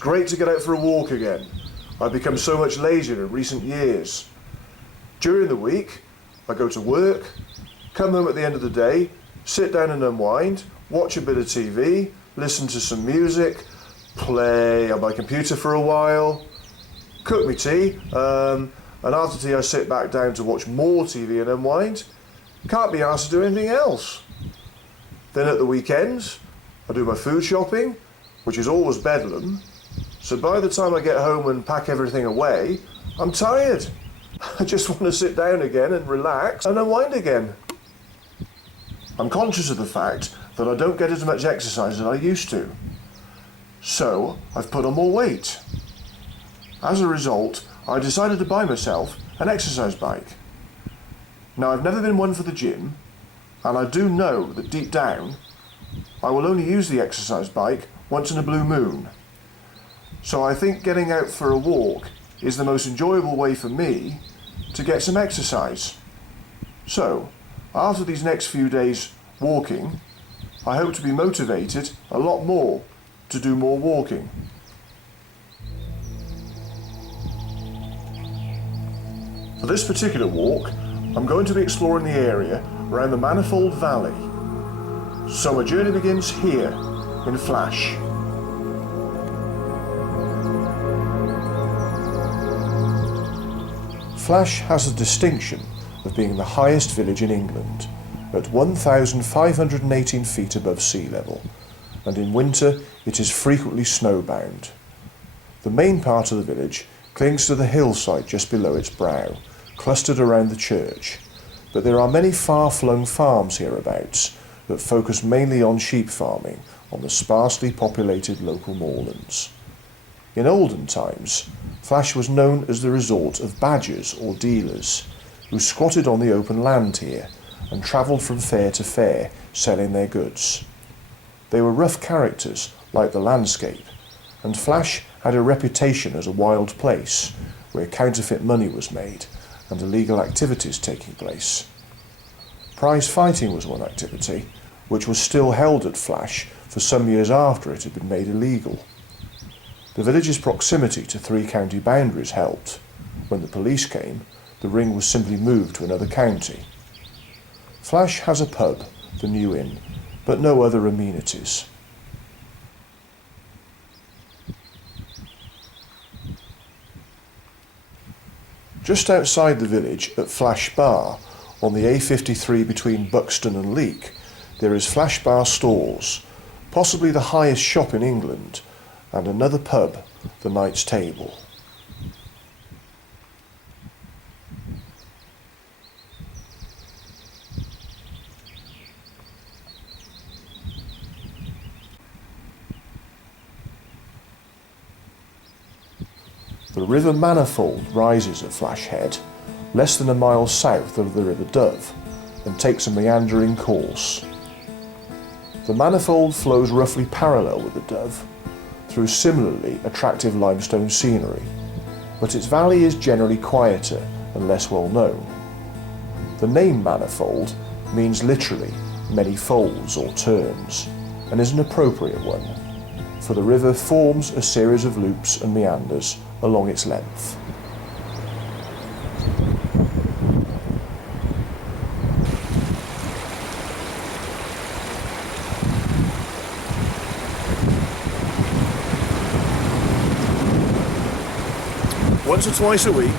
great to get out for a walk again. I've become so much lazier in recent years. During the week, I go to work, come home at the end of the day, sit down and unwind, watch a bit of TV, listen to some music, play on my computer for a while, cook me tea, and after tea I sit back down to watch more TV and unwind. Can't be asked to do anything else. Then at the weekends, I do my food shopping, which is always bedlam, so by the time I get home and pack everything away, I'm tired. I just want to sit down again and relax and unwind again. I'm conscious of the fact that I don't get as much exercise as I used to, so I've put on more weight. As a result, I decided to buy myself an exercise bike. Now, I've never been one for the gym, and I do know that deep down I will only use the exercise bike once in a blue moon. So I think getting out for a walk is the most enjoyable way for me to get some exercise. So, after these next few days walking, I hope to be motivated a lot more to do more walking. For this particular walk, I'm going to be exploring the area around the Manifold Valley. So my journey begins here, in Flash. Flash has the distinction of being the highest village in England, at 1,518 feet above sea level, and in winter it is frequently snowbound. The main part of the village clings to the hillside just below its brow, clustered around the church, but there are many far-flung farms hereabouts that focus mainly on sheep farming on the sparsely populated local moorlands. In olden times, Flash was known as the resort of badgers or dealers, who squatted on the open land here and travelled from fair to fair selling their goods. They were rough characters like the landscape, and Flash had a reputation as a wild place where counterfeit money was made and illegal activities taking place. Prize fighting was one activity, which was still held at Flash for some years after it had been made illegal. The village's proximity to 3 county boundaries helped. When the police came, the ring was simply moved to another county. Flash has a pub, the New Inn, but no other amenities. Just outside the village at Flash Bar, on the A53 between Buxton and Leach, there is Flash Bar Stores, possibly the highest shop in England, and another pub, the Knight's Table. The River Manifold rises at Flash Head, less than a mile south of the River Dove, and takes a meandering course. The Manifold flows roughly parallel with the Dove, through similarly attractive limestone scenery, but its valley is generally quieter and less well known. The name Manifold means literally many folds or turns, and is an appropriate one, for the river forms a series of loops and meanders along its length. Once or twice a week,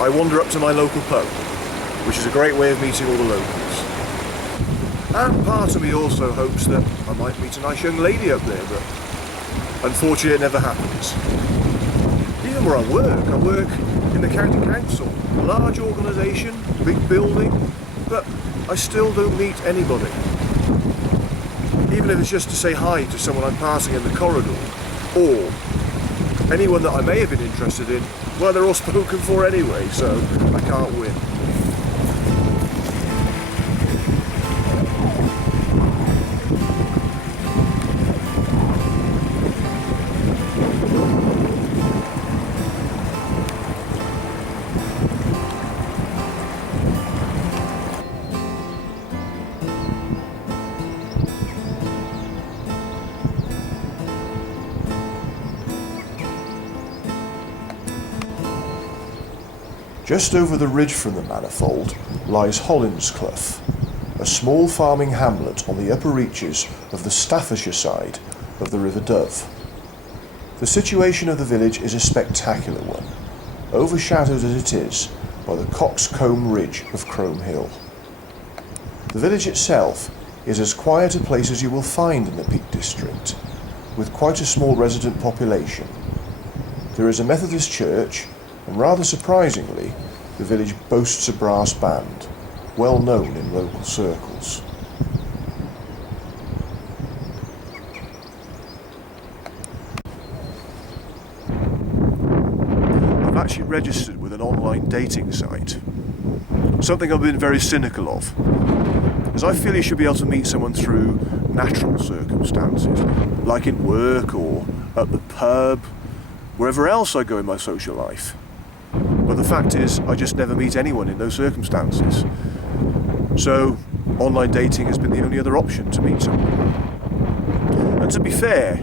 I wander up to my local pub, which is a great way of meeting all the locals. And part of me also hopes that I might meet a nice young lady up there, but unfortunately it never happens. Even where I work in the county council, a large organisation, big building, but I still don't meet anybody. Even if it's just to say hi to someone I'm passing in the corridor, or anyone that I may have been interested in, well, they're all spoken for anyway, so I can't win. Just over the ridge from the Manifold lies Hollinsclough, a small farming hamlet on the upper reaches of the Staffordshire side of the River Dove. The situation of the village is a spectacular one, overshadowed as it is by the Coxcomb Ridge of Crome Hill. The village itself is as quiet a place as you will find in the Peak District, with quite a small resident population. There is a Methodist church, and rather surprisingly, the village boasts a brass band, well known in local circles. I've actually registered with an online dating site, something I've been very cynical of, as I feel you should be able to meet someone through natural circumstances, like in work or at the pub, wherever else I go in my social life. But the fact is, I just never meet anyone in those circumstances. So, online dating has been the only other option to meet someone. And to be fair,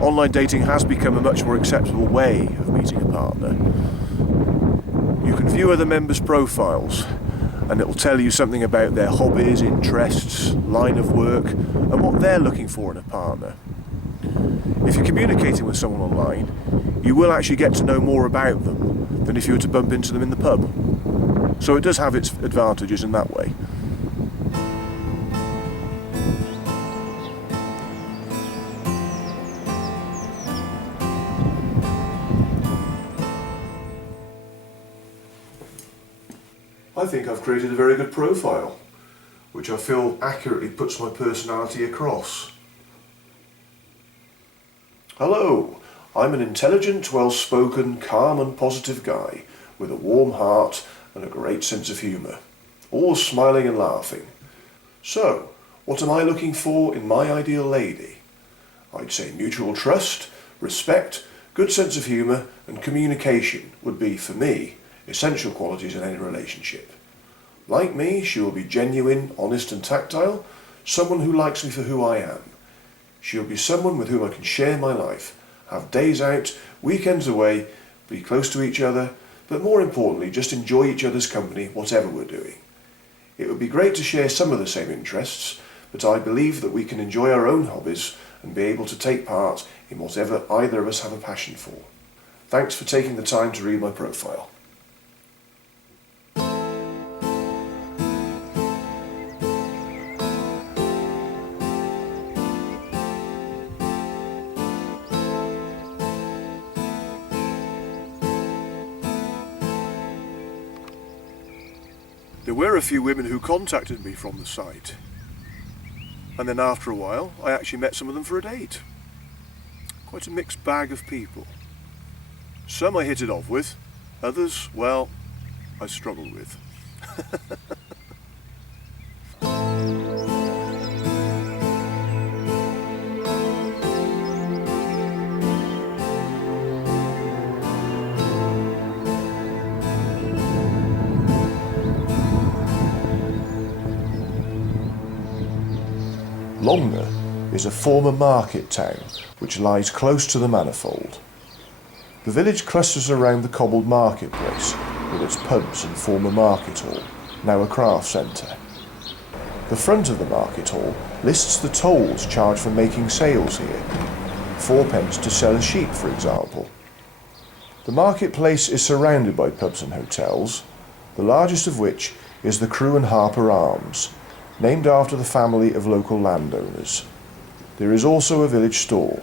online dating has become a much more acceptable way of meeting a partner. You can view other members' profiles, and it will tell you something about their hobbies, interests, line of work, and what they're looking for in a partner. If you're communicating with someone online, you will actually get to know more about them than if you were to bump into them in the pub. So it does have its advantages in that way. I think I've created a very good profile, which I feel accurately puts my personality across. Hello, I'm an intelligent, well-spoken, calm and positive guy with a warm heart and a great sense of humour, always smiling and laughing. So, what am I looking for in my ideal lady? I'd say mutual trust, respect, good sense of humour and communication would be, for me, essential qualities in any relationship. Like me, she will be genuine, honest and tactile, someone who likes me for who I am. She will be someone with whom I can share my life, have days out, weekends away, be close to each other, but more importantly, just enjoy each other's company, whatever we're doing. It would be great to share some of the same interests, but I believe that we can enjoy our own hobbies and be able to take part in whatever either of us have a passion for. Thanks for taking the time to read my profile. There were a few women who contacted me from the site, and then after a while I actually met some of them for a date. Quite a mixed bag of people. Some I hit it off with, others, well, I struggled with. Longnor is a former market town which lies close to the Manifold. The village clusters around the cobbled marketplace with its pubs and former market hall, now a craft centre. The front of the market hall lists the tolls charged for making sales here, 4p to sell a sheep for example. The marketplace is surrounded by pubs and hotels, the largest of which is the Crewe and Harper Arms, named after the family of local landowners. There is also a village store.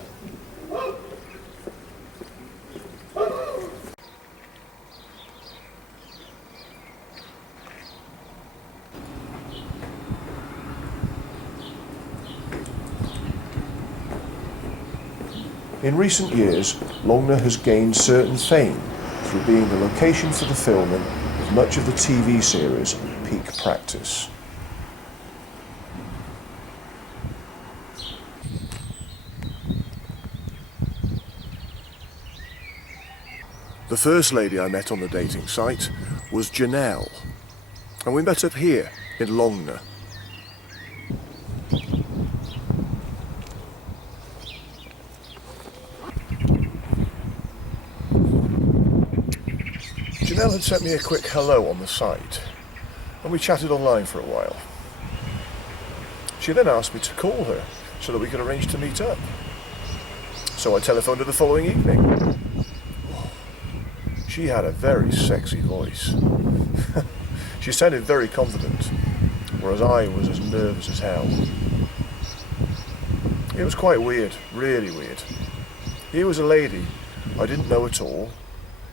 In recent years, Longnor has gained certain fame through being the location for the filming of much of the TV series Peak Practice. The first lady I met on the dating site was Janelle, and we met up here in Longnor. Janelle had sent me a quick hello on the site, and we chatted online for a while. She then asked me to call her so that we could arrange to meet up. So I telephoned her the following evening. She had a very sexy voice. She sounded very confident, whereas I was as nervous as hell. It was quite weird, really weird. Here was a lady I didn't know at all.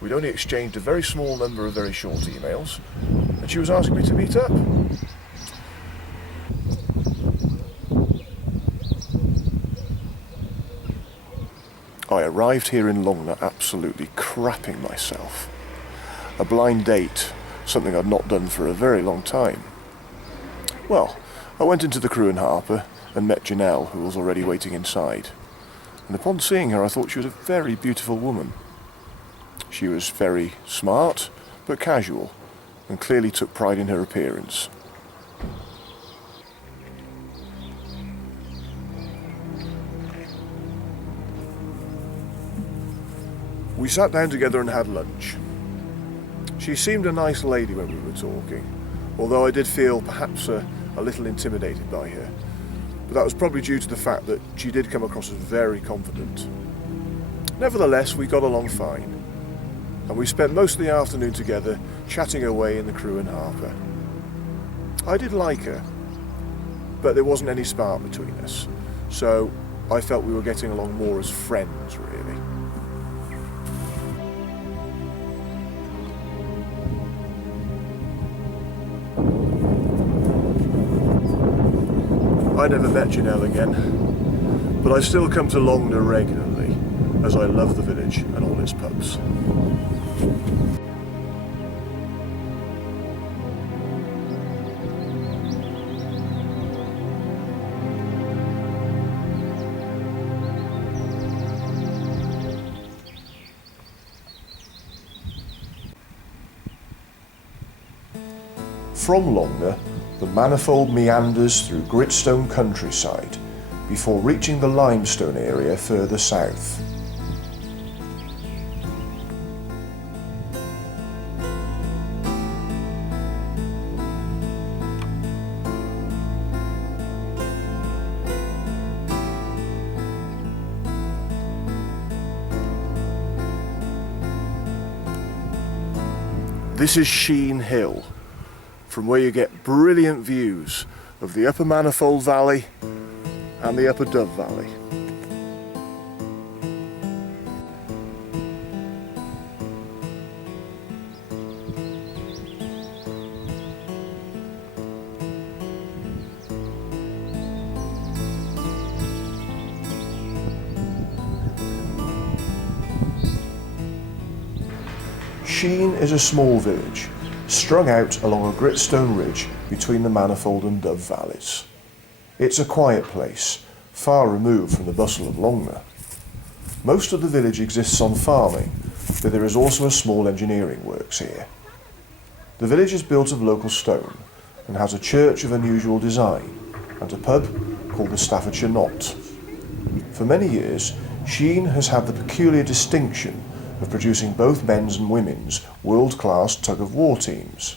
We'd only exchanged a very small number of very short emails, and she was asking me to meet up. I arrived here in Longnor absolutely crapping myself. A blind date, something I'd not done for a very long time. Well, I went into the Crew and Harper and met Janelle, who was already waiting inside. And upon seeing her, I thought she was a very beautiful woman. She was very smart, but casual, and clearly took pride in her appearance. We sat down together and had lunch. She seemed a nice lady when we were talking, although I did feel perhaps a little intimidated by her. But that was probably due to the fact that she did come across as very confident. Nevertheless, we got along fine, and we spent most of the afternoon together chatting away in the Crew and Harper. I did like her, but there wasn't any spark between us, so I felt we were getting along more as friends, really. I never met Janelle again, but I still come to Longnor regularly, as I love the village and all its pubs. From Longnor, the Manifold meanders through gritstone countryside before reaching the limestone area further south. This is Sheen Hill, from where you get brilliant views of the upper Manifold Valley and the upper Dove Valley. Sheen is a small village, strung out along a gritstone ridge between the Manifold and Dove valleys. It's a quiet place, far removed from the bustle of Longnor. Most of the village exists on farming, but there is also a small engineering works here. The village is built of local stone and has a church of unusual design and a pub called the Staffordshire Knot. For many years, Sheen has had the peculiar distinction of producing both men's and women's world-class tug-of-war teams.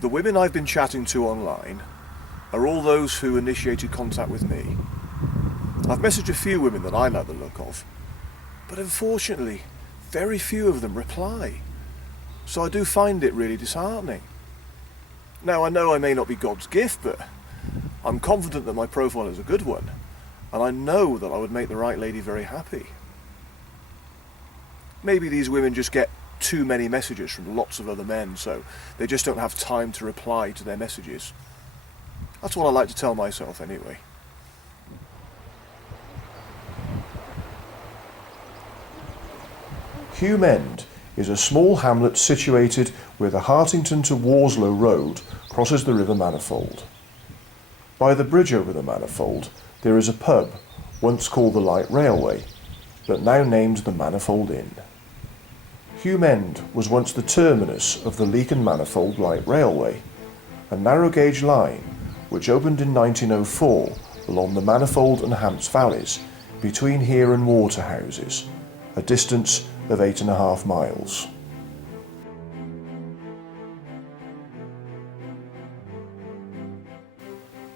The women I've been chatting to online are all those who initiated contact with me. I've messaged a few women that I like the look of, but unfortunately, very few of them reply. So I do find it really disheartening. Now, I know I may not be God's gift, but I'm confident that my profile is a good one, and I know that I would make the right lady very happy. Maybe these women just get too many messages from lots of other men, so they just don't have time to reply to their messages. That's what I like to tell myself anyway. Hulme End is a small hamlet situated where the Hartington to Warslow road crosses the River Manifold. By the bridge over the Manifold there is a pub, once called the Light Railway, but now named the Manifold Inn. Hulme End was once the terminus of the Leach and Manifold Light Railway, a narrow gauge line which opened in 1904 along the Manifold and Hants valleys between here and Waterhouses, a distance of 8.5 miles.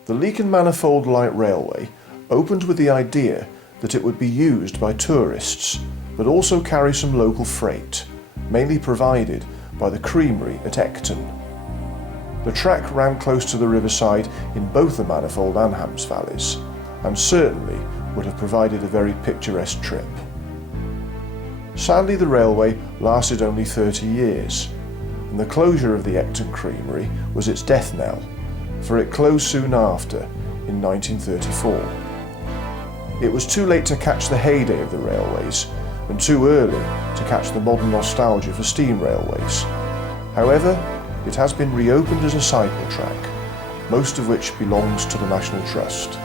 The Leach and Manifold Light Railway opened with the idea that it would be used by tourists, but also carry some local freight, mainly provided by the creamery at Wetton. The track ran close to the riverside in both the Manifold and Hants valleys, and certainly would have provided a very picturesque trip. Sadly, the railway lasted only 30 years, and the closure of the Wetton creamery was its death knell, for it closed soon after, in 1934. It was too late to catch the heyday of the railways, and too early to catch the modern nostalgia for steam railways. However, it has been reopened as a cycle track, most of which belongs to the National Trust.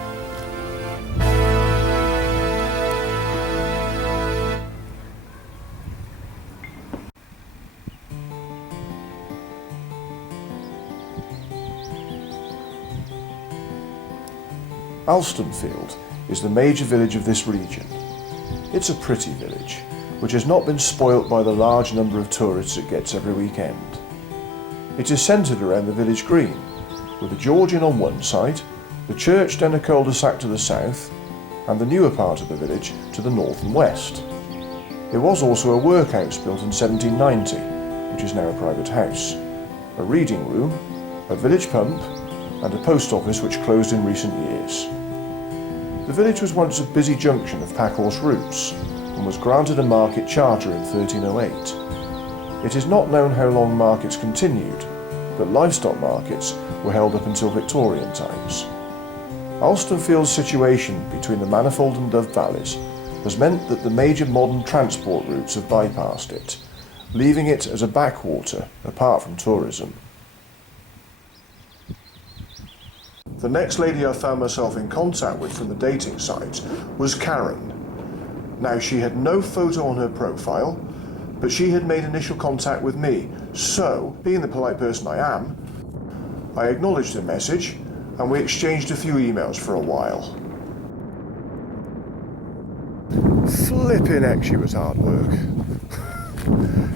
Alstonefield is the major village of this region. It's a pretty village, which has not been spoilt by the large number of tourists it gets every weekend. It is centred around the village green, with the George Inn on one side, the church down a cul-de-sac to the south, and the newer part of the village to the north and west. There was also a workhouse built in 1790, which is now a private house, a reading room, a village pump, and a post office which closed in recent years. The village was once a busy junction of packhorse routes and was granted a market charter in 1308. It is not known how long markets continued, but livestock markets were held up until Victorian times. Alstonefield's situation between the Manifold and Dove valleys has meant that the major modern transport routes have bypassed it, leaving it as a backwater apart from tourism. The next lady I found myself in contact with from the dating site was Karen. Now, she had no photo on her profile, but she had made initial contact with me, so, being the polite person I am, I acknowledged her message and we exchanged a few emails for a while. Flippin' heck, she was hard work.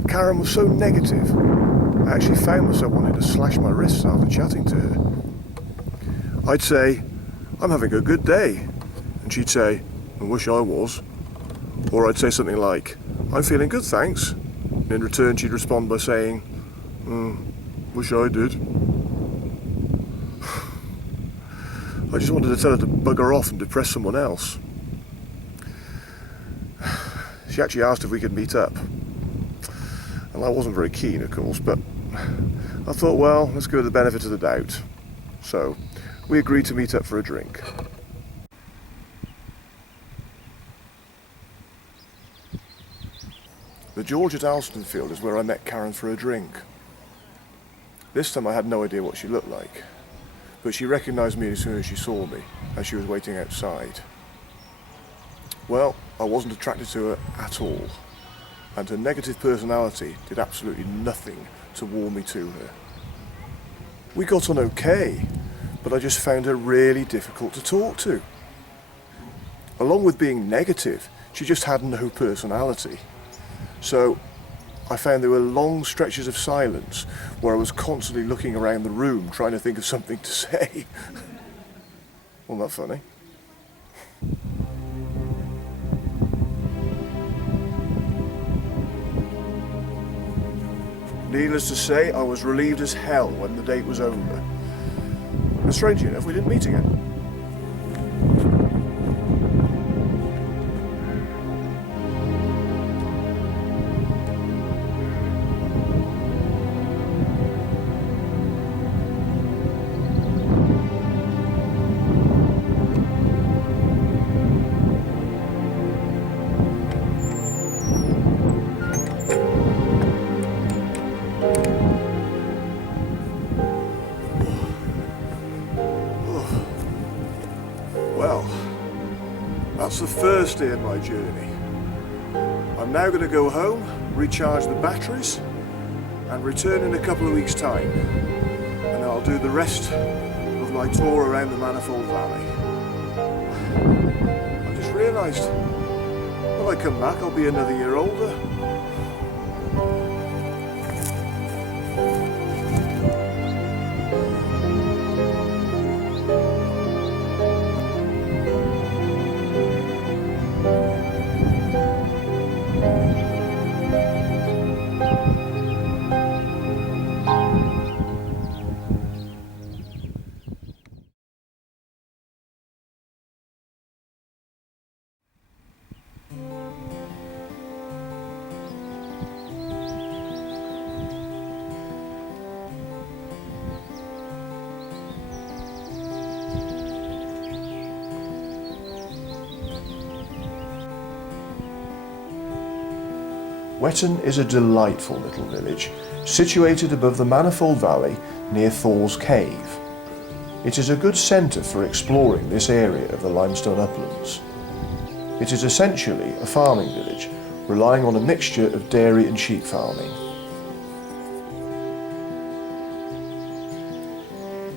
Karen was so negative, I actually found myself wanting to slash my wrists after chatting to her. I'd say, "I'm having a good day," and she'd say, "I wish I was." Or I'd say something like, "I'm feeling good, thanks." And in return she'd respond by saying, "Wish I did." I just wanted to tell her to bugger off and depress someone else. She actually asked if we could meet up. And I wasn't very keen, of course, but I thought, well, let's give her the benefit of the doubt. So we agreed to meet up for a drink. The George at Alstonefield is where I met Karen for a drink. This time I had no idea what she looked like, but she recognised me as soon as she saw me, as she was waiting outside. Well, I wasn't attracted to her at all, and her negative personality did absolutely nothing to warm me to her. We got on okay, but I just found her really difficult to talk to. Along with being negative, she just had no personality. So I found there were long stretches of silence where I was constantly looking around the room trying to think of something to say. Well, not funny. Needless to say, I was relieved as hell when the date was over. And strangely enough, we didn't meet again. That's the first day of my journey. I'm now going to go home, recharge the batteries, and return in a couple of weeks' time. And I'll do the rest of my tour around the Manifold Valley. I just realised, when I come back, I'll be another year older. Wetton is a delightful little village, situated above the Manifold Valley near Thor's Cave. It is a good centre for exploring this area of the limestone uplands. It is essentially a farming village, relying on a mixture of dairy and sheep farming.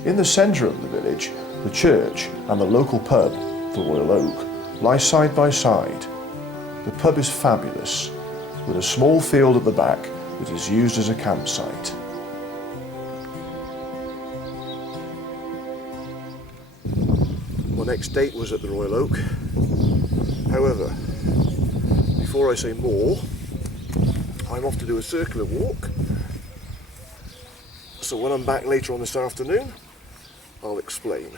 In the centre of the village, the church and the local pub, the Royal Oak, lie side by side. The pub is fabulous, with a small field at the back that is used as a campsite. My next date was at the Royal Oak. However, before I say more, I'm off to do a circular walk. So when I'm back later on this afternoon, I'll explain.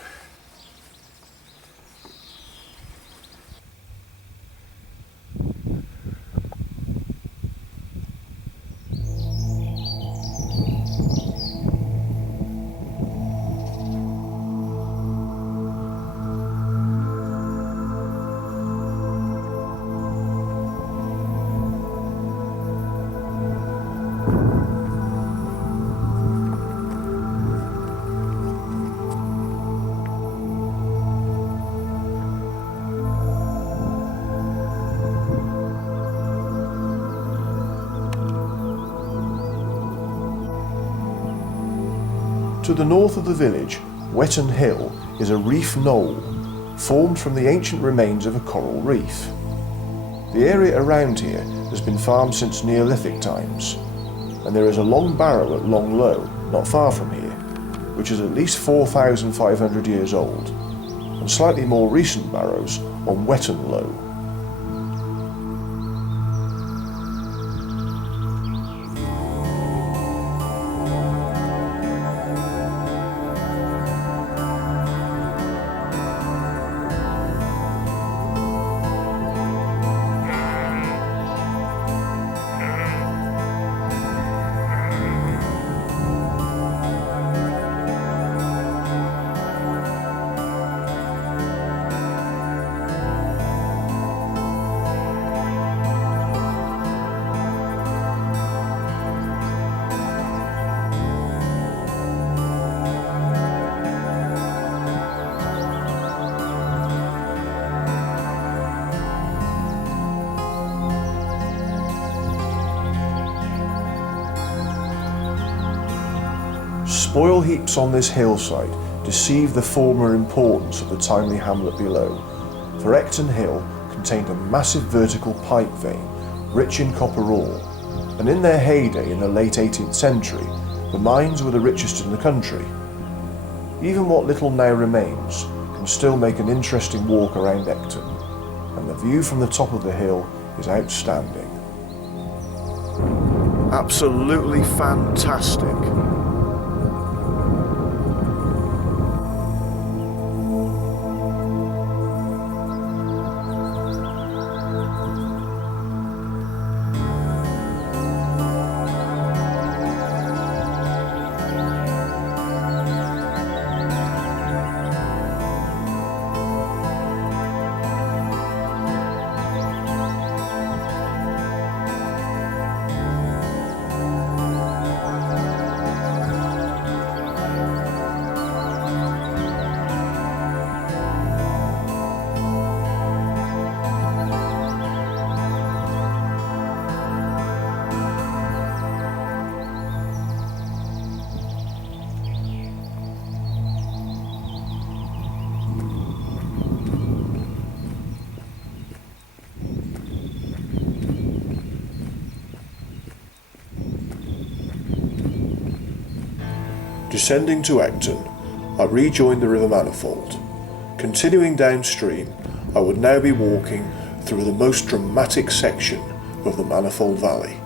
To the north of the village, Wetton Hill is a reef knoll, formed from the ancient remains of a coral reef. The area around here has been farmed since Neolithic times, and there is a long barrow at Longnor, not far from here, which is at least 4,500 years old, and slightly more recent barrows on Wetton Low. Spoil heaps on this hillside deceive the former importance of the timely hamlet below, for Ecton Hill contained a massive vertical pipe vein, rich in copper ore, and in their heyday in the late 18th century, the mines were the richest in the country. Even what little now remains can still make an interesting walk around Ecton, and the view from the top of the hill is outstanding. Absolutely fantastic. Descending to Wetton, I rejoined the River Manifold. Continuing downstream, I would now be walking through the most dramatic section of the Manifold Valley.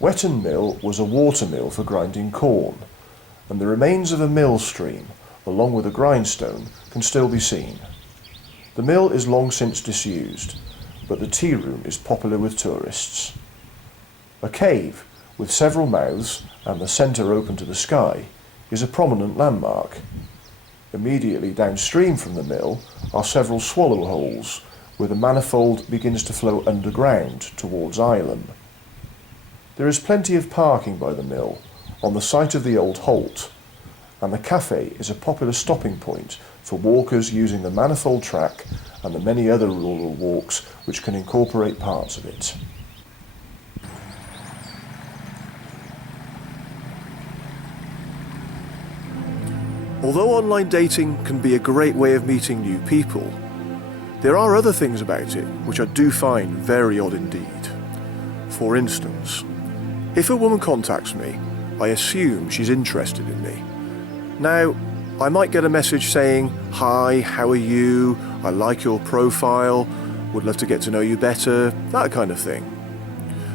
Wetton Mill was a water mill for grinding corn, and the remains of a mill stream, along with a grindstone, can still be seen. The mill is long since disused, but the tea room is popular with tourists. A cave, with several mouths and the centre open to the sky, is a prominent landmark. Immediately downstream from the mill are several swallow holes, where the manifold begins to flow underground towards Ilam. There is plenty of parking by the mill, on the site of the old Holt, and the cafe is a popular stopping point for walkers using the Manifold track and the many other rural walks which can incorporate parts of it. Although online dating can be a great way of meeting new people, there are other things about it which I do find very odd indeed. For instance, if a woman contacts me, I assume she's interested in me. Now, I might get a message saying, "Hi, how are you? I like your profile, would love to get to know you better," that kind of thing.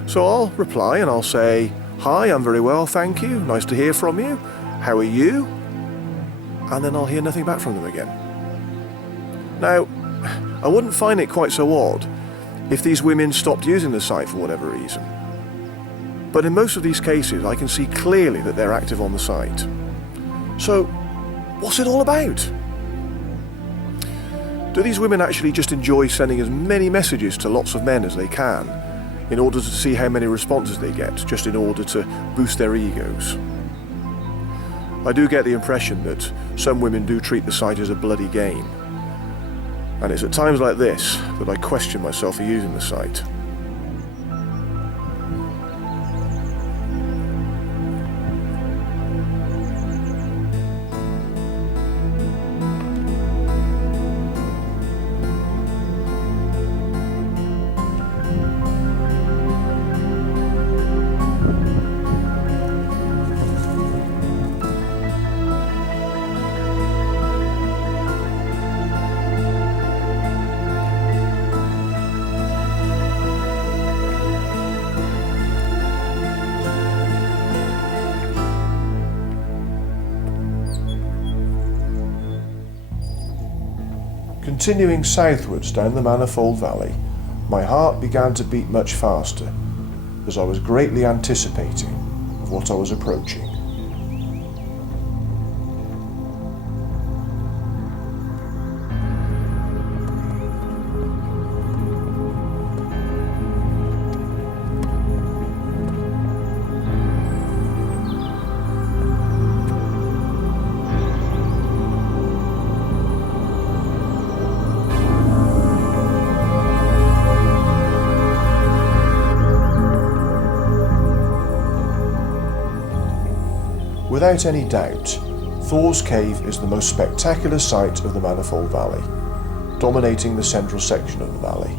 So I'll reply and I'll say, "Hi, I'm very well, thank you, nice to hear from you. How are you?" And then I'll hear nothing back from them again. Now, I wouldn't find it quite so odd if these women stopped using the site for whatever reason. But in most of these cases, I can see clearly that they're active on the site. So, what's it all about? Do these women actually just enjoy sending as many messages to lots of men as they can, in order to see how many responses they get, just in order to boost their egos? I do get the impression that some women do treat the site as a bloody game. And it's at times like this that I question myself for using the site. Continuing southwards down the Manifold Valley, my heart began to beat much faster, as I was greatly anticipating of what I was approaching. without any doubt, Thor's Cave is the most spectacular sight of the Manifold Valley, dominating the central section of the valley.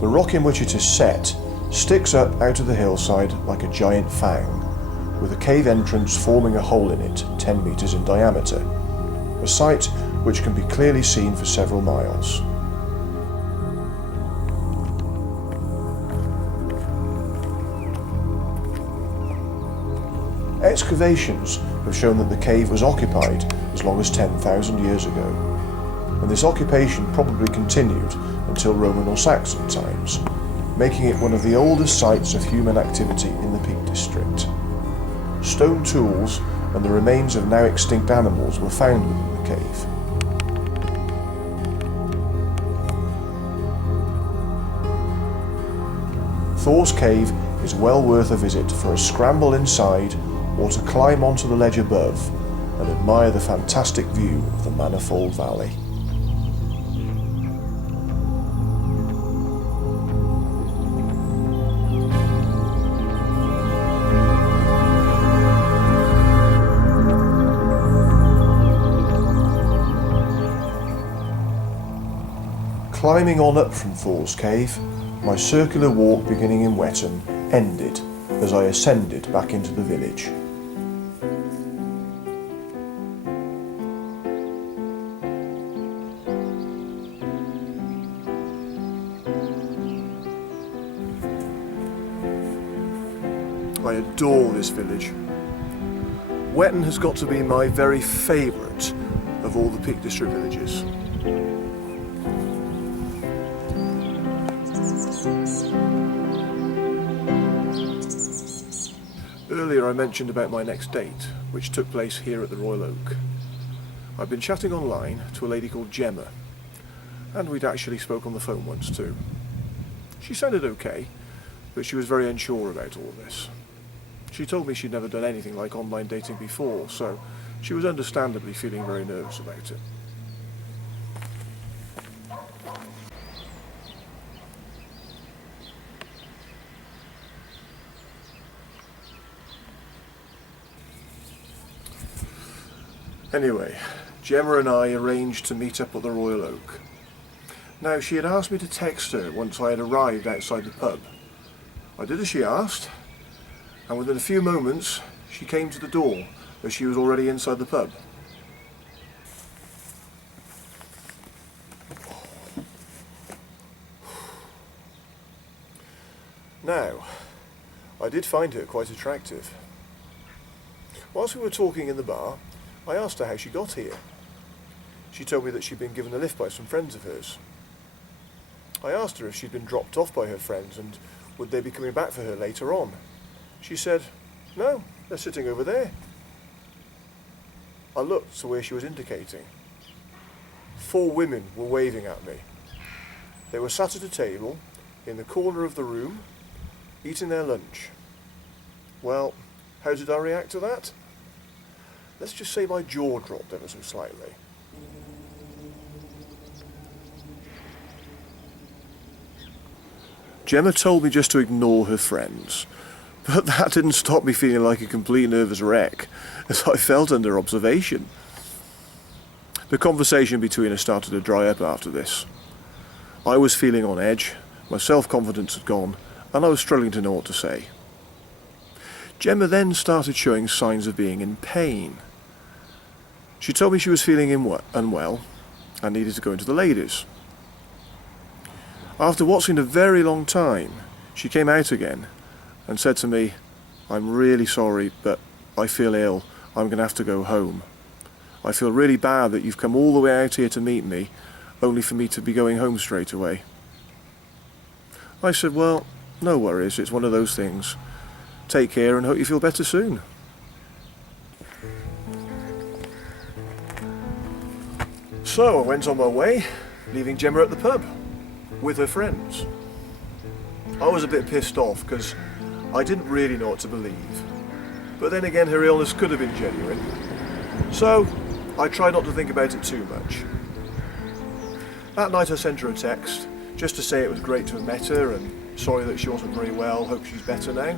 The rock in which it is set sticks up out of the hillside like a giant fang, with a cave entrance forming a hole in it 10 metres in diameter, a sight which can be clearly seen for several miles. Excavations have shown that the cave was occupied as long as 10,000 years ago, and this occupation probably continued until Roman or Saxon times, making it one of the oldest sites of human activity in the Peak District. Stone tools and the remains of now extinct animals were found within the cave. Thor's Cave is well worth a visit for a scramble inside or to climb onto the ledge above and admire the fantastic view of the Manifold Valley. Climbing on up from Thor's Cave, my circular walk beginning in Wetton ended as I ascended back into the village. I adore this village. Wetton has got to be my very favourite of all the Peak District villages. Earlier I mentioned about my next date, which took place here at the Royal Oak. I've been chatting online to a lady called Gemma, and we'd actually spoke on the phone once too. She sounded okay, but she was very unsure about all this. She told me she'd never done anything like online dating before, so she was understandably feeling very nervous about it. Anyway, Gemma and I arranged to meet up at the Royal Oak. Now, she had asked me to text her once I had arrived outside the pub. I did as she asked, and within a few moments she came to the door as she was already inside the pub. Now, I did find her quite attractive. Whilst we were talking in the bar, I asked her how she got here. She told me that she'd been given a lift by some friends of hers. I asked her if she'd been dropped off by her friends and would they be coming back for her later on. She said, "No, they're sitting over there." I looked to where she was indicating. 4 women were waving at me. They were sat at a table in the corner of the room, eating their lunch. Well, how did I react to that? Let's just say my jaw dropped ever so slightly. Gemma told me just to ignore her friends, but that didn't stop me feeling like a complete nervous wreck, as I felt under observation. The conversation between us started to dry up after this. I was feeling on edge, my self-confidence had gone, and I was struggling to know what to say. Gemma then started showing signs of being in pain. She told me she was feeling unwell and needed to go into the ladies. After what seemed a very long time, she came out again and said to me, "I'm really sorry, but I feel ill. I'm going to have to go home. I feel really bad that you've come all the way out here to meet me, only for me to be going home straight away." I said, "Well, no worries, it's one of those things. Take care and hope you feel better soon." So I went on my way, leaving Gemma at the pub with her friends. I was a bit pissed off because I didn't really know what to believe, but then again her illness could have been genuine, so I tried not to think about it too much. That night I sent her a text just to say it was great to have met her and sorry that she wasn't very well, hope she's better now.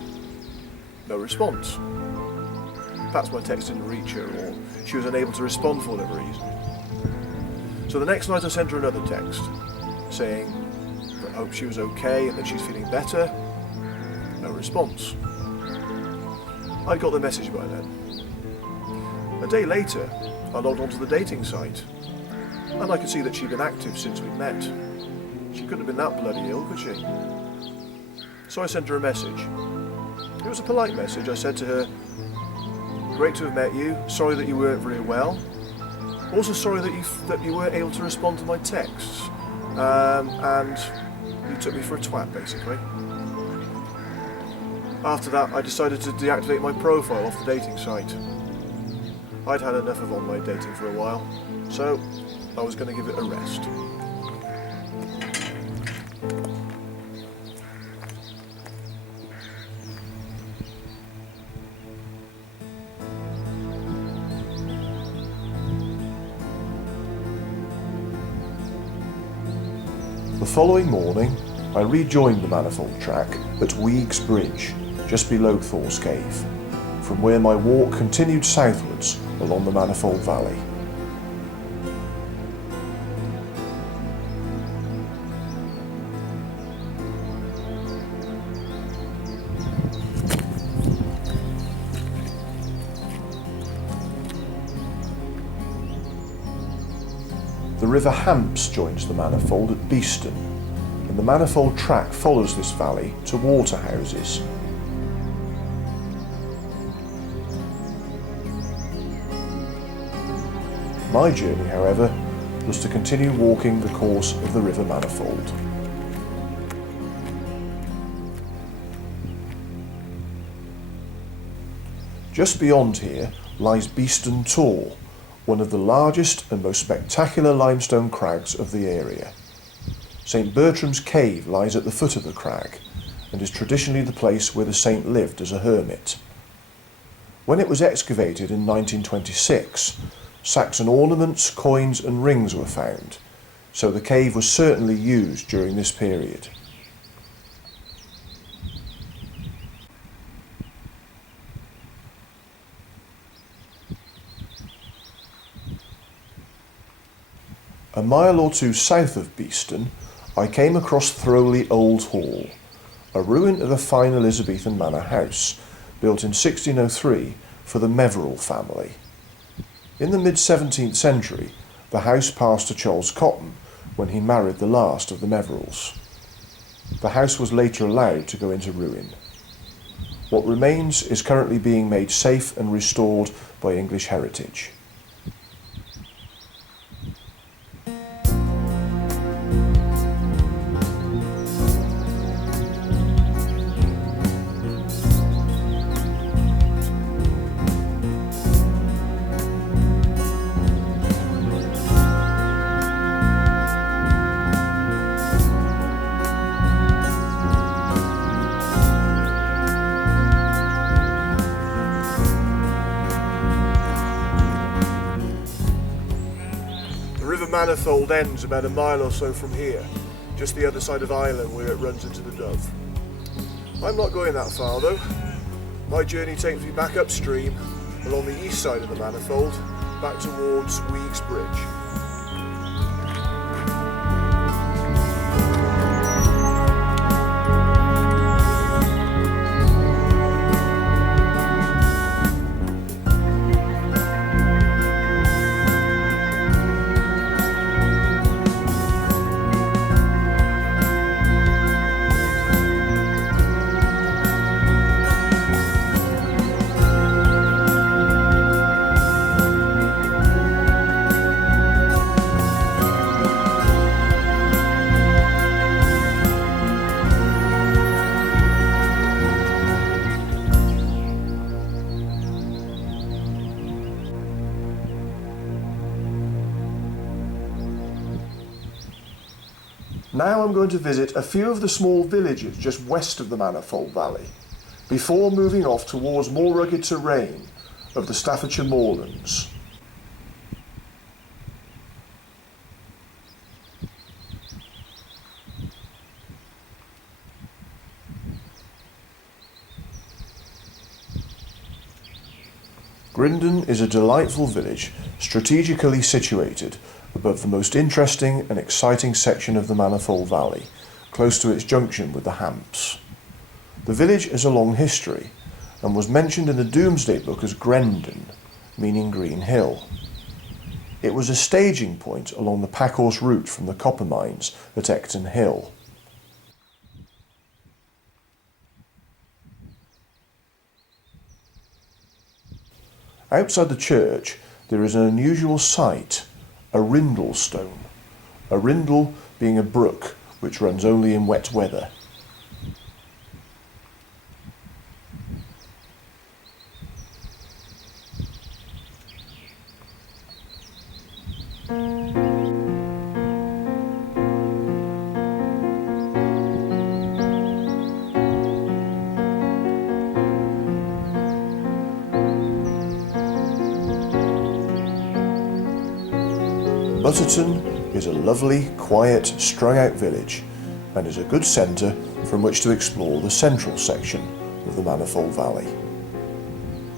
No response. perhaps my text didn't reach her, or she was unable to respond for whatever reason. So the next night I sent her another text, saying that I hope she was okay and that she's feeling better. No response. I'd got the message by then. A day later, I logged onto the dating site, and I could see that she'd been active since we'd met. She couldn't have been that bloody ill, could she? So I sent her a message. It was a polite message. I said to her, "Great to have met you. Sorry that you weren't very well. Also sorry that you weren't able to respond to my texts. And you took me for a twat, basically." After that, I decided to deactivate my profile off the dating site. I'd had enough of online dating for a while, so I was going to give it a rest. The following morning, I rejoined the Manifold track at Weag's Bridge, just below Thor's Cave, from where my walk continued southwards along the Manifold Valley. The River Hamps joins the Manifold at Beeston, and the Manifold track follows this valley to Waterhouses. My journey, however, was to continue walking the course of the River Manifold. Just beyond here lies Beeston Tor, one of the largest and most spectacular limestone crags of the area. St Bertram's Cave lies at the foot of the crag and is traditionally the place where the saint lived as a hermit. When it was excavated in 1926, Saxon ornaments, coins and rings were found, so the cave was certainly used during this period. A mile or two south of Beeston, I came across Throwley Old Hall, a ruin of a fine Elizabethan manor house, built in 1603 for the Meverell family. In the mid-17th century, the house passed to Charles Cotton when he married the last of the Meverells. The house was later allowed to go into ruin. What remains is currently being made safe and restored by English Heritage. Manifold ends about a mile or so from here, just the other side of Island where it runs into the Dove. I'm not going that far though. My journey takes me back upstream, along the east side of the Manifold, back towards Weag's Bridge. Now I'm going to visit a few of the small villages just west of the Manifold Valley, before moving off towards more rugged terrain of the Staffordshire moorlands. Grindon is a delightful village strategically situated above the most interesting and exciting section of the Manifold Valley, close to its junction with the Hamps. The village has a long history and was mentioned in the Domesday Book as Grendon, meaning Green Hill. It was a staging point along the packhorse route from the copper mines at Ecton Hill. Outside the church there is an unusual sight, a rindle stone, a rindle being a brook which runs only in wet weather. Butterton is a lovely, quiet, strung-out village and is a good centre from which to explore the central section of the Manifold Valley.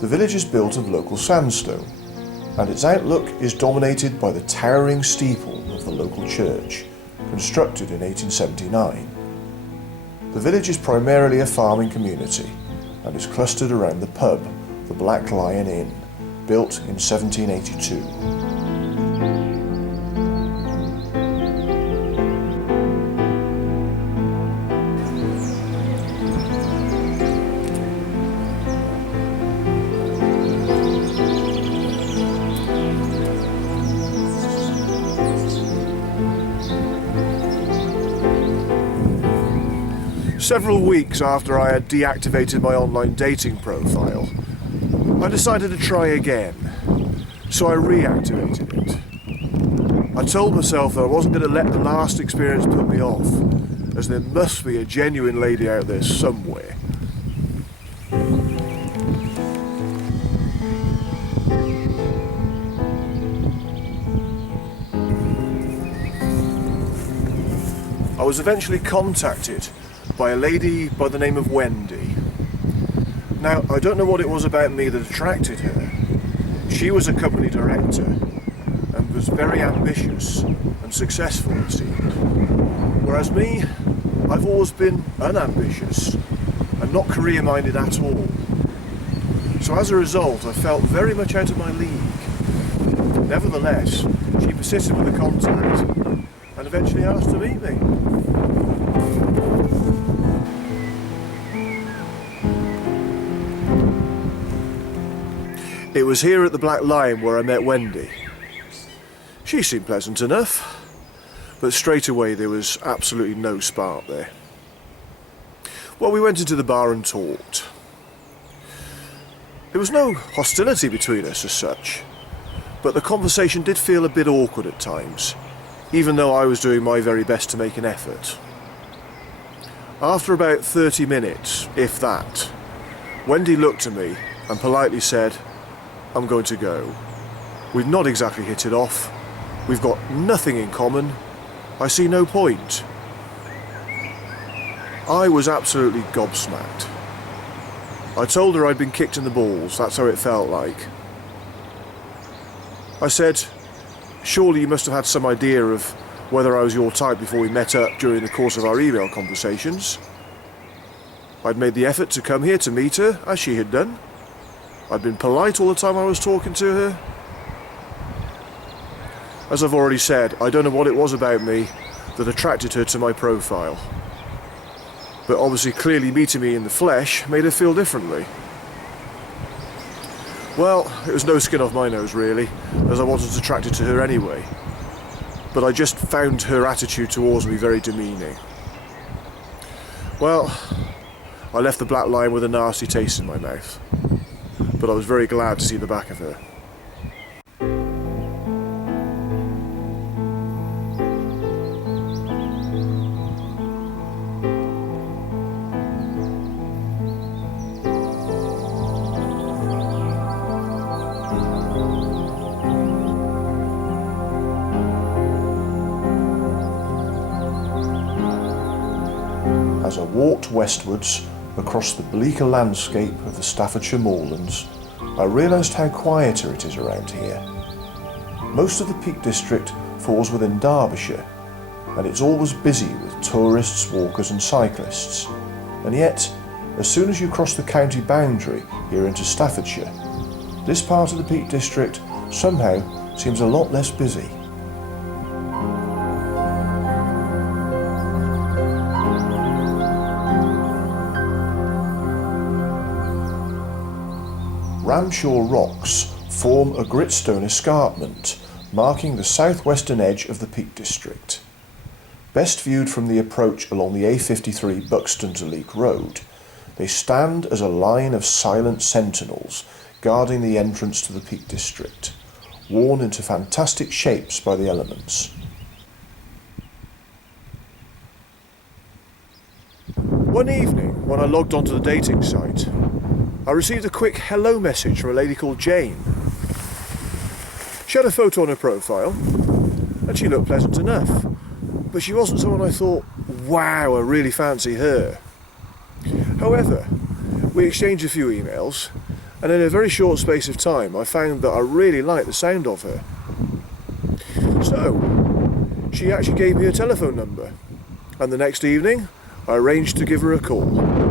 The village is built of local sandstone and its outlook is dominated by the towering steeple of the local church, constructed in 1879. The village is primarily a farming community and is clustered around the pub, the Black Lion Inn, built in 1782. Several weeks after I had deactivated my online dating profile, I decided to try again, so I reactivated it. I told myself that I wasn't going to let the last experience put me off, as there must be a genuine lady out there somewhere. I was eventually contacted by a lady by the name of Wendy. Now, I don't know what it was about me that attracted her. She was a company director and was very ambitious and successful, it seemed. Whereas me, I've always been unambitious and not career-minded at all. So as a result, I felt very much out of my league. Nevertheless, she persisted with the contact and eventually asked to meet me. It was here at the Black Lion where I met Wendy. She seemed pleasant enough, but straight away there was absolutely no spark there. Well, we went into the bar and talked. There was no hostility between us as such, but the conversation did feel a bit awkward at times, even though I was doing my very best to make an effort. After about 30 minutes, if that, Wendy looked at me and politely said, "I'm going to go. We've not exactly hit it off. We've got nothing in common. I see no point." I was absolutely gobsmacked. I told her I'd been kicked in the balls, that's how it felt like. I said, "Surely you must have had some idea of whether I was your type before we met up during the course of our email conversations. I'd made the effort to come here to meet her, as she had done. I'd been polite all the time I was talking to her. As I've already said, I don't know what it was about me that attracted her to my profile. But obviously clearly meeting me in the flesh made her feel differently. Well, it was no skin off my nose really, as I wasn't attracted to her anyway. But I just found her attitude towards me very demeaning. Well, I left the Black Lion with a nasty taste in my mouth. But I was very glad to see the back of her. As I walked westwards across the bleaker landscape of the Staffordshire moorlands, I realised how quieter it is around here. Most of the Peak District falls within Derbyshire, and it's always busy with tourists, walkers and cyclists. And yet, as soon as you cross the county boundary here into Staffordshire, this part of the Peak District somehow seems a lot less busy. Ramshaw Rocks form a gritstone escarpment marking the southwestern edge of the Peak District. Best viewed from the approach along the A53 Buxton to Leach Road, they stand as a line of silent sentinels guarding the entrance to the Peak District, worn into fantastic shapes by the elements. One evening, when I logged onto the dating site, I received a quick hello message from a lady called Jane. She had a photo on her profile, and she looked pleasant enough, but she wasn't someone I thought, wow, I really fancy her. However, we exchanged a few emails, and in a very short space of time I found that I really liked the sound of her. So, she actually gave me a telephone number, and the next evening I arranged to give her a call.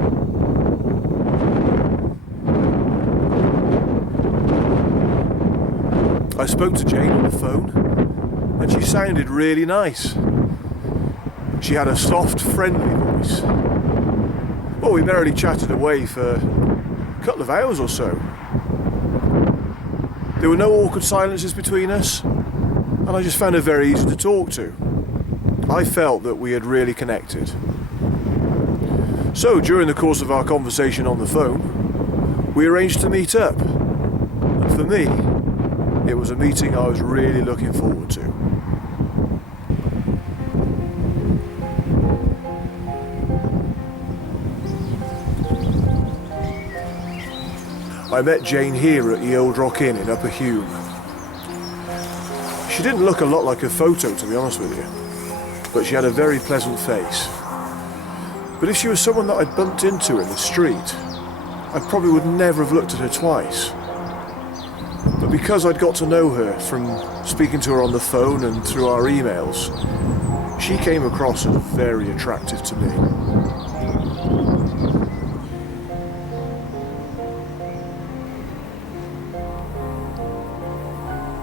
I spoke to Jane on the phone, and she sounded really nice. She had a soft, friendly voice. Well, we merrily chatted away for a couple of hours or so. There were no awkward silences between us, and I just found her very easy to talk to. I felt that we had really connected. So, during the course of our conversation on the phone, we arranged to meet up. And for me, it was a meeting I was really looking forward to. I met Jane here at the Old Rock Inn in Upper Hulme. She didn't look a lot like her photo, to be honest with you, but she had a very pleasant face. But if she was someone that I'd bumped into in the street, I probably would never have looked at her twice. But because I'd got to know her from speaking to her on the phone and through our emails, she came across as very attractive to me.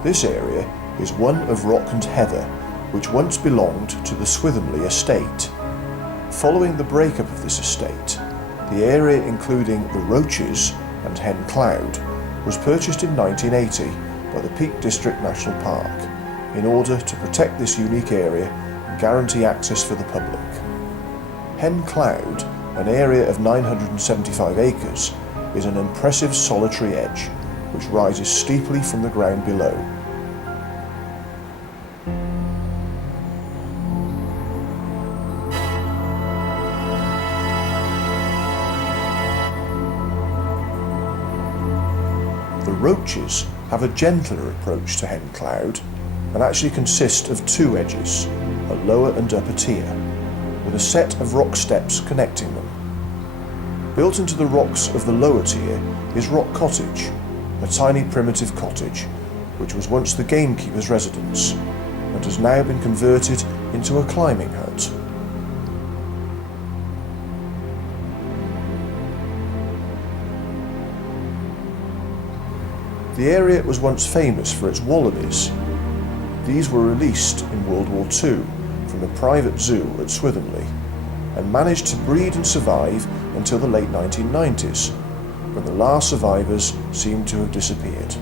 This area is one of rock and heather, which once belonged to the Swithamley estate. Following the breakup of this estate, the area including the Roaches and Hen Cloud was purchased in 1980 by the Peak District National Park in order to protect this unique area and guarantee access for the public. Hen Cloud, an area of 975 acres, is an impressive solitary edge which rises steeply from the ground below. The Roaches have a gentler approach to Hen Cloud and actually consist of two edges, a lower and upper tier, with a set of rock steps connecting them. Built into the rocks of the lower tier is Rock Cottage, a tiny primitive cottage which was once the gamekeeper's residence and has now been converted into a climbing hut. The area was once famous for its wallabies. These were released in World War II from a private zoo at Swithamley and managed to breed and survive until the late 1990s, when the last survivors seemed to have disappeared.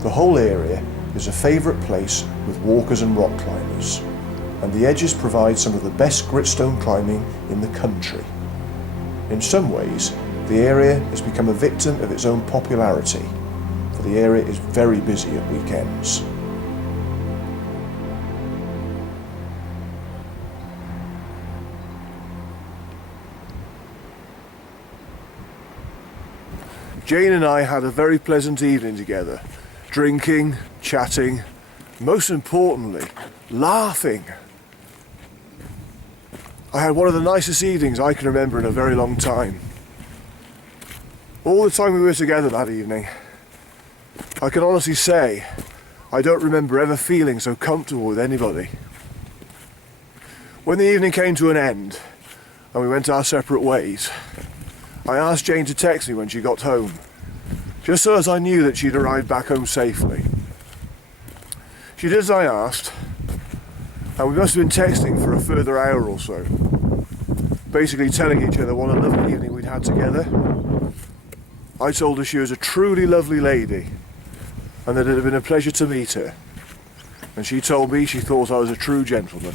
The whole area is a favourite place with walkers and rock climbers, and the edges provide some of the best gritstone climbing in the country. In some ways, the area has become a victim of its own popularity, for the area is very busy at weekends. Jane and I had a very pleasant evening together, drinking, chatting, Most importantly, laughing. I had one of the nicest evenings I can remember in a very long time. All the time we were together that evening, I can honestly say I don't remember ever feeling so comfortable with anybody. When the evening came to an end and we went our separate ways, I asked Jane to text me when she got home, just so as I knew that she'd arrived back home safely. She did as I asked, and we must have been texting for a further hour or so, basically telling each other what a lovely evening we'd had together. I told her she was a truly lovely lady and that it had been a pleasure to meet her, and she told me she thought I was a true gentleman.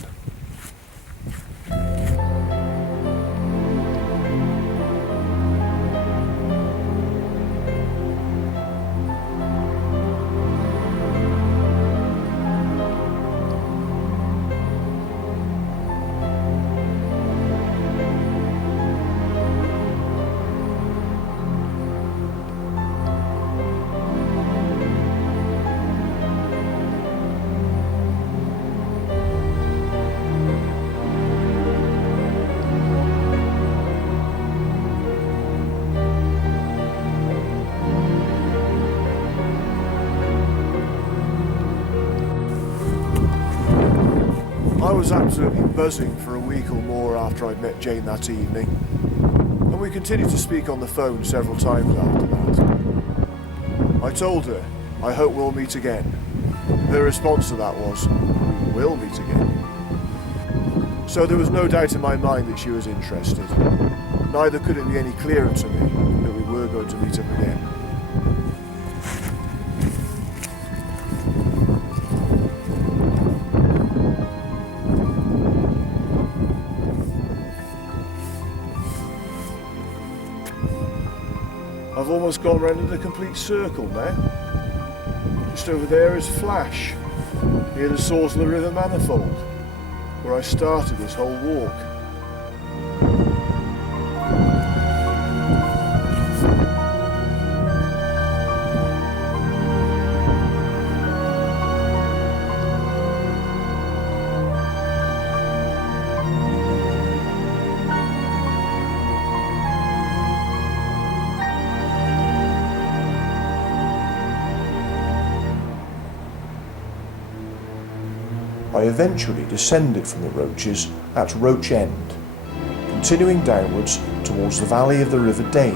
I was absolutely buzzing for a week or more after I'd met Jane that evening, and we continued to speak on the phone several times after that. I told her, I hope we'll meet again. Her response to that was, we will meet again. So there was no doubt in my mind that she was interested. Neither could it be any clearer to me that we were going to meet up again. I've almost gone round in a complete circle now. Just over there is Flash, near the source of the River Manifold, where I started this whole walk. I eventually descended from the Roaches at Roach End, continuing downwards towards the valley of the River Dane,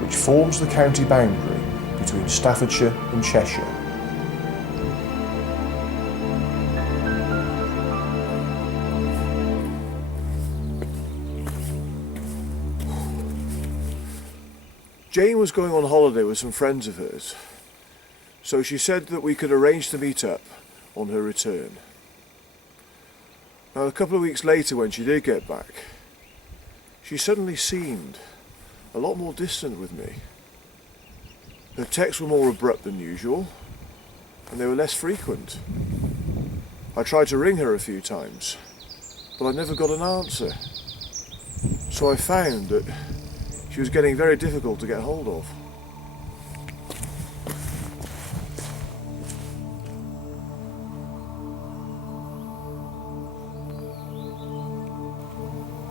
which forms the county boundary between Staffordshire and Cheshire. Jane was going on holiday with some friends of hers, so she said that we could arrange to meet up on her return. Now, a couple of weeks later, when she did get back, she suddenly seemed a lot more distant with me. Her texts were more abrupt than usual, and they were less frequent. I tried to ring her a few times, but I never got an answer. So I found that she was getting very difficult to get hold of.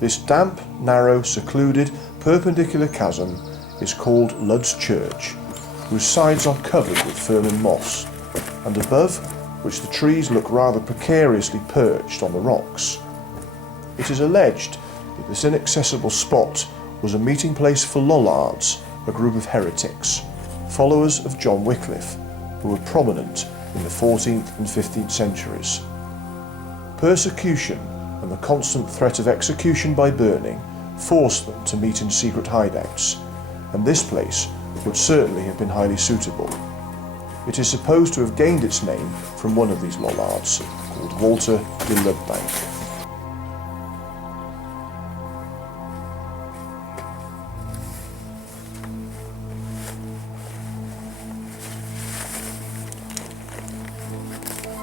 This damp, narrow, secluded, perpendicular chasm is called Ludd's Church, whose sides are covered with fern and moss, and above which the trees look rather precariously perched on the rocks. It is alleged that this inaccessible spot was a meeting place for Lollards, a group of heretics, followers of John Wycliffe, who were prominent in the 14th and 15th centuries. Persecution and the constant threat of execution by burning forced them to meet in secret hideouts, and this place would certainly have been highly suitable. It is supposed to have gained its name from one of these Lollards, called Walter de Ludbank.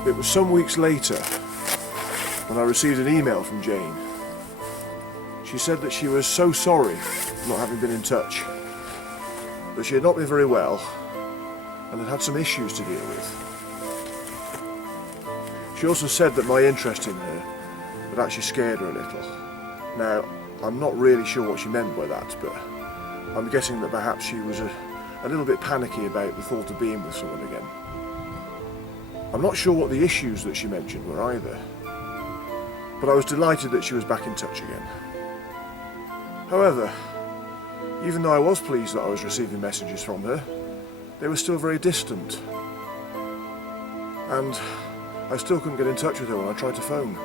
It was some weeks later when I received an email from Jane. She said that she was so sorry for not having been in touch, that she had not been very well and had had some issues to deal with. She also said that my interest in her had actually scared her a little. Now, I'm not really sure what she meant by that, but I'm guessing that perhaps she was a little bit panicky about the thought of being with someone again. I'm not sure what the issues that she mentioned were either, but I was delighted that she was back in touch again. However, even though I was pleased that I was receiving messages from her, they were still very distant, and I still couldn't get in touch with her when I tried to phone.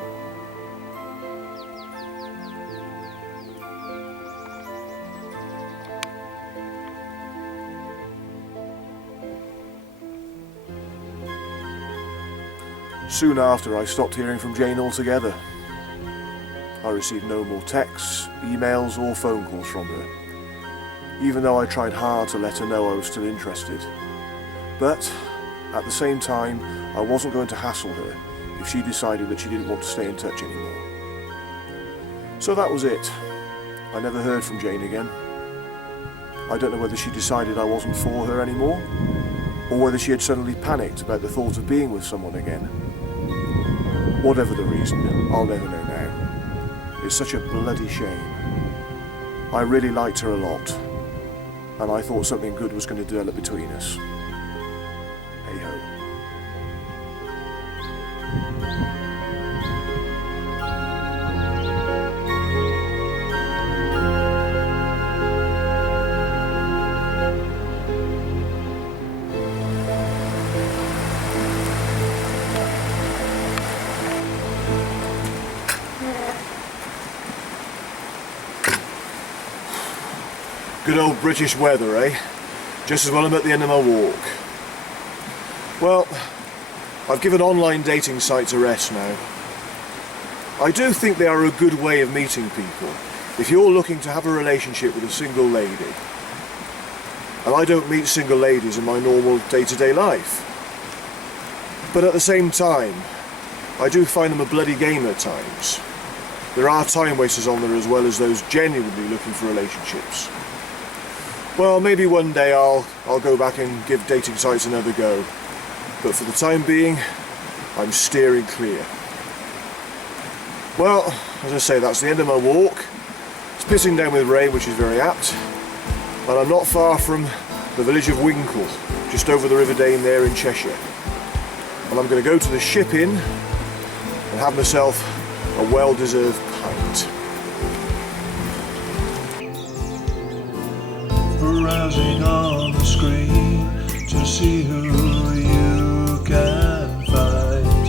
Soon after, I stopped hearing from Jane altogether. I received no more texts, emails or phone calls from her, even though I tried hard to let her know I was still interested. But at the same time, I wasn't going to hassle her if she decided that she didn't want to stay in touch anymore. So that was it. I never heard from Jane again. I don't know whether she decided I wasn't for her anymore, or whether she had suddenly panicked about the thought of being with someone again. Whatever the reason, I'll never know now. It's such a bloody shame. I really liked her a lot, and I thought something good was going to develop between us. Hey ho. Good old British weather, eh? Just as well I'm at the end of my walk. Well, I've given online dating sites a rest now. I do think they are a good way of meeting people if you're looking to have a relationship with a single lady. And I don't meet single ladies in my normal day-to-day life. But at the same time, I do find them a bloody game at times. There are time wasters on there as well as those genuinely looking for relationships. Well, maybe one day I'll go back and give dating sites another go. But for the time being, I'm steering clear. Well, as I say, that's the end of my walk. It's pissing down with rain, which is very apt. And I'm not far from the village of Wincle, just over the River Dane there in Cheshire. And I'm going to go to the ship inn and have myself a well-deserved pint. Browsing on the screen to see who you can find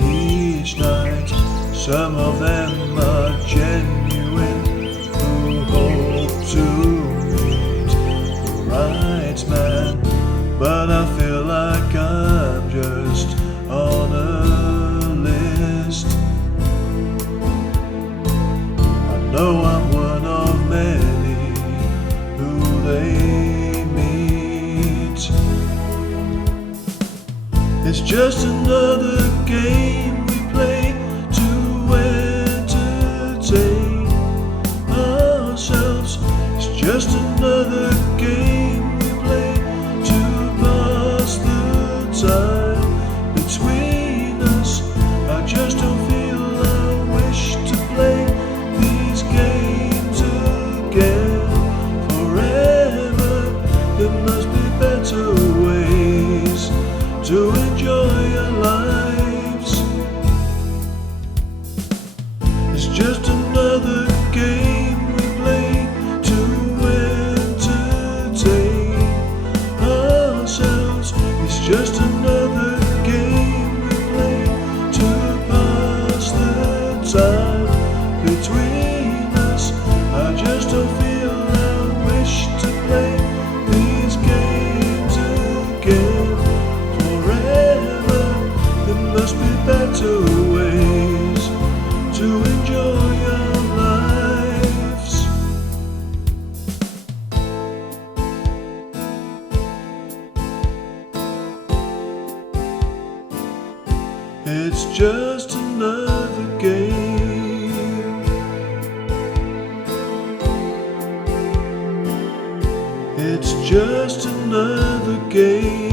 each night. Some of them are genuine, who hope to meet the right man. But I feel like I'm just on a list. I know I'm one of many they meet. It's just another game we play to entertain ourselves. It's just another game we play to pass the time between us. I just don't feel I wish to play these games again. There must be better ways to enjoy our lives. It's just another game we play to entertain ourselves. It's just another game we play to pass the time between us. I just don't feel I wish to play these games again forever. There must be better ways to enjoy our lives. It's just another game. It's just another game.